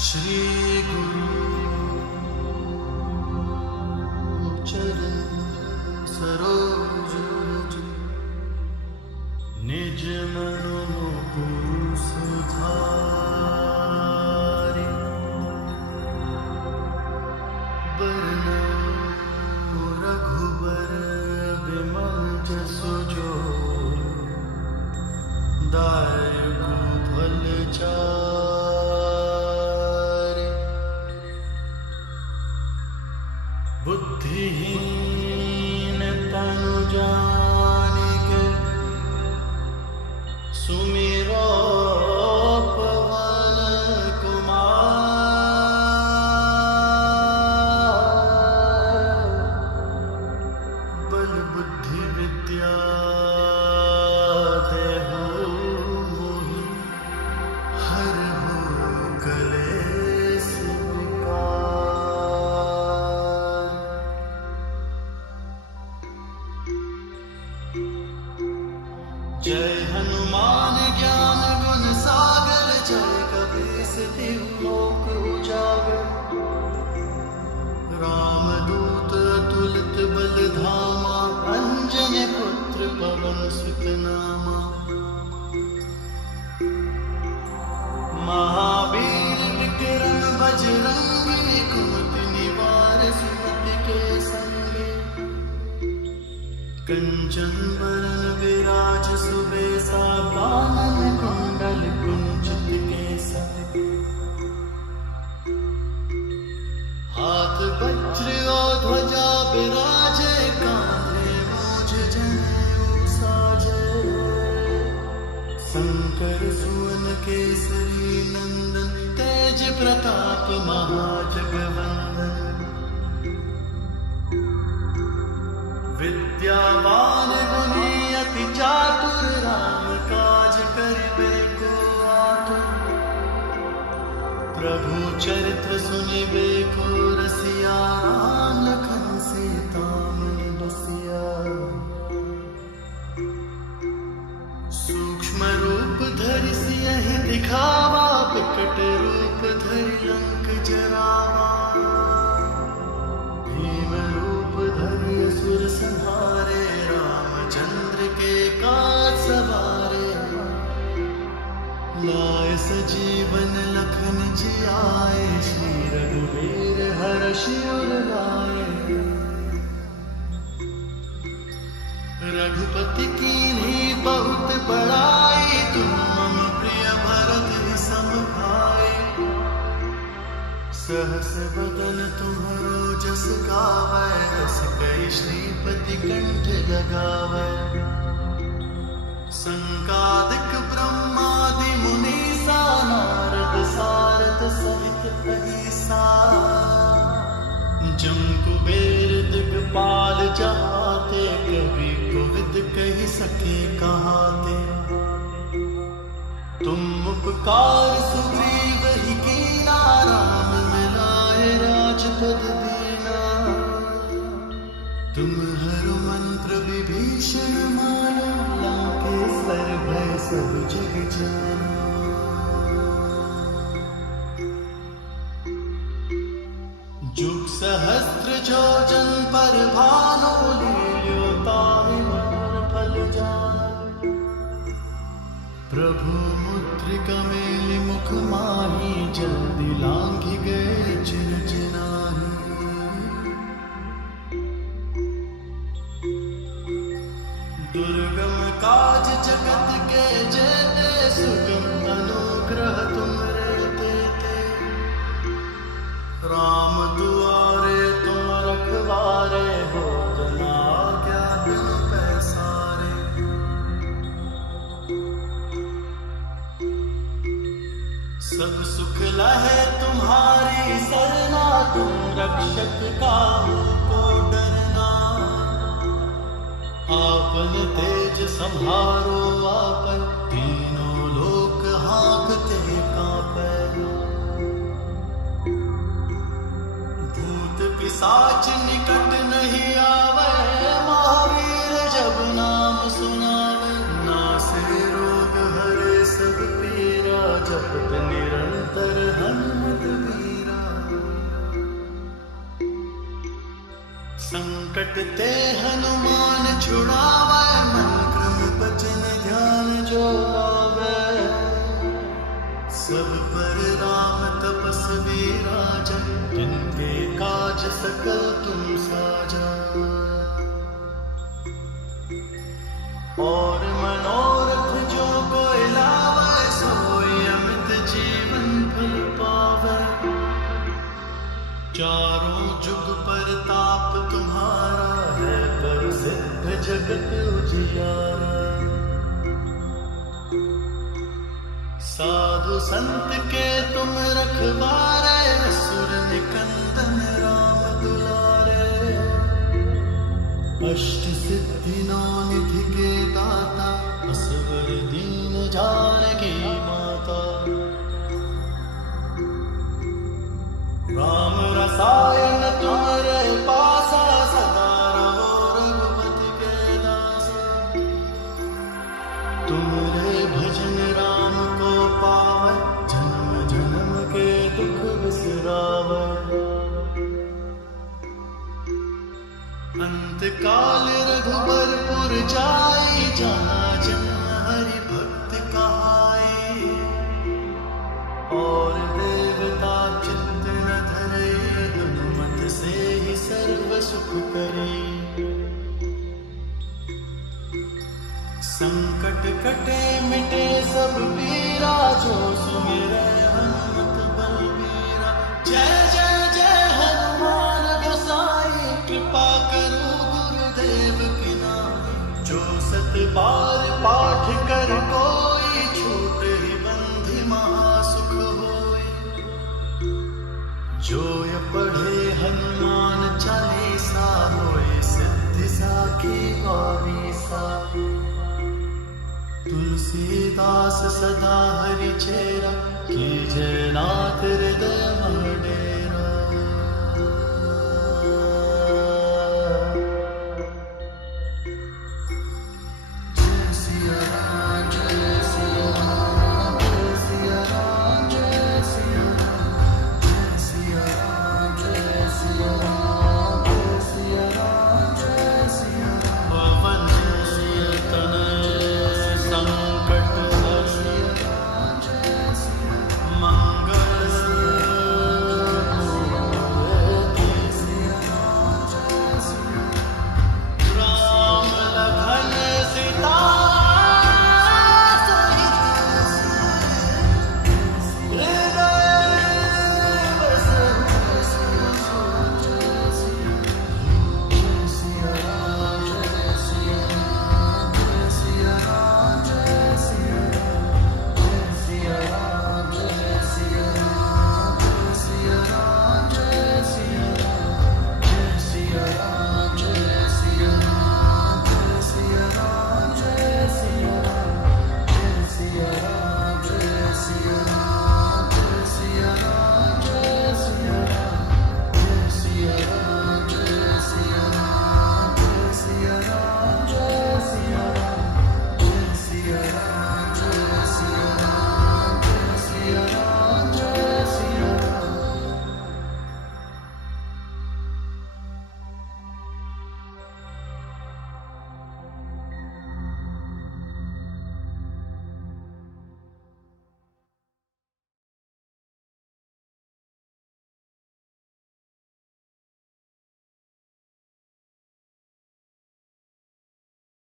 श्री गुरु चरण सरोज रज निज मनो गुरु सुधारि बरनौ रघुबर बिमल जसु जो दायकु फल चारि बुद्धिहीन तनु जानिके सुमिरो पवन कुमार बल बुद्धि विद्या देहु मोहि हरहु कलेस विकार। जय हनुमान ज्ञान गुण सागर जय कपीस तिहु लोक उजागर। रामदूत अतुलित बल धामा अंजनी पुत्र पवन सुत नामा। महावीर विक्रम बजरंगी कुमति निवार सुमति के संगे। कंचन बरन विराज सुबेसा कानन कुंडल कुंचित केसा। हाथ वज्र और ध्वजा विराजे कांधे मूझ जनेऊ साजे। शंकर सुवन केसरी नंदन तेज प्रताप महाजगवंदन। विद्यावान गुणी अति चातुर राम काज करिबे को आतुर। प्रभु चरित्र सुनिबे को रसिया राम लखन सीता मन बसिया। सूक्ष्म रूप धरि सियहि दिखावा विकट रूप धरि लंक जरावा। भीम रूप धरि असुर संहारे रामचंद्र के काज सवारे। लाए सजीवन लखन जियाए श्री रघुवीर हर्षि उर लाए। रघुपति कीन्ही बहुत बड़ाई तुम मम प्रिय भरत सम भाई। सहस बदन तुम्हरो जस गावै रस कहि श्रीपति कंठ लगावै। संकादिक ब्रह्मादि मुनीसा नारद सारद सहित अहिसा। जम कुबेर दिगपाल जहाते कवि कोविद कहि सके कहाते। तुम उपकार सुग्रीव ही कीना राम मिलाए राजपद दीना। तुम्हरो मंत्र विभीषण माना लंकेश्वर भय सब जग जाना। जुग सहस्त्र जोजन पर भानु लील्यो ताहि मधुर फल जानु। प्रभु मुद्रिका मेलि मुख माहि जल्दी लांघि गए चिरज नाहि। दुर्गम काज जगत के जेते सुगम अनुग्रह तुमरे तेते। राम दुआरे तुम रखवारे हो तना आज्ञा बिनु पैसारे। सब सुख लहे तुम्हारी सरना तुम रक्षक काहू को डरना। आपन तेज संहारो आपन तीनों लोक हाँकते कांपे। भूत पिशाच निकट नहीं आवे महावीर जब नाम सुनावे। नासे रोग हरे सब पीरा जपत निरंतर अवतर हनुमत वीरा। संकट ते हनुमान छुड़ावे, मन क्रम बचन ध्यान जो लावे। सब पर राम तपस्वी राजन, जिनके काज सकल तुम साजा। और मनोरथ जो कोई लावे, सोई अमित जीवन फल पावे। चारों जुग पर ताप तुम्हारा है, प्रसिद्ध जगत उजियारा। साधु संत के तुम रखवारे, असुर निकंदन राम दुलारे। अष्ट सिद्धि नौ निधि के दाता, असवर दीन जानकी माता। राम रसायन तुम्हारे पासा, सदा रहो रघुपति के दासा। तुम्हारे भजन राम को पावे, जन्म जन्म के दुख बिसरावे। अंत काल रघुबरपुर जाई, जहाँ जन्म हरि भक्त कहाई। और देवता चित्त न धरे, हनुमत से ही सर्व सुख करे। संकट कटे मिटे सब पीरा, जो सुमिरै हनुमत बलबीरा। जय जय जय हनुमान गोसाई, कृपा करो गुरुदेव की नाई। जो सत बार पाठ कर कोई, छूट ही बंधि महासुख होई। जो ये पढ़े हनुमान चालीसा, होए सिद्धि साखी गौरीसा। तुलसीदास सदा हरि चेरा, कीजय नाथ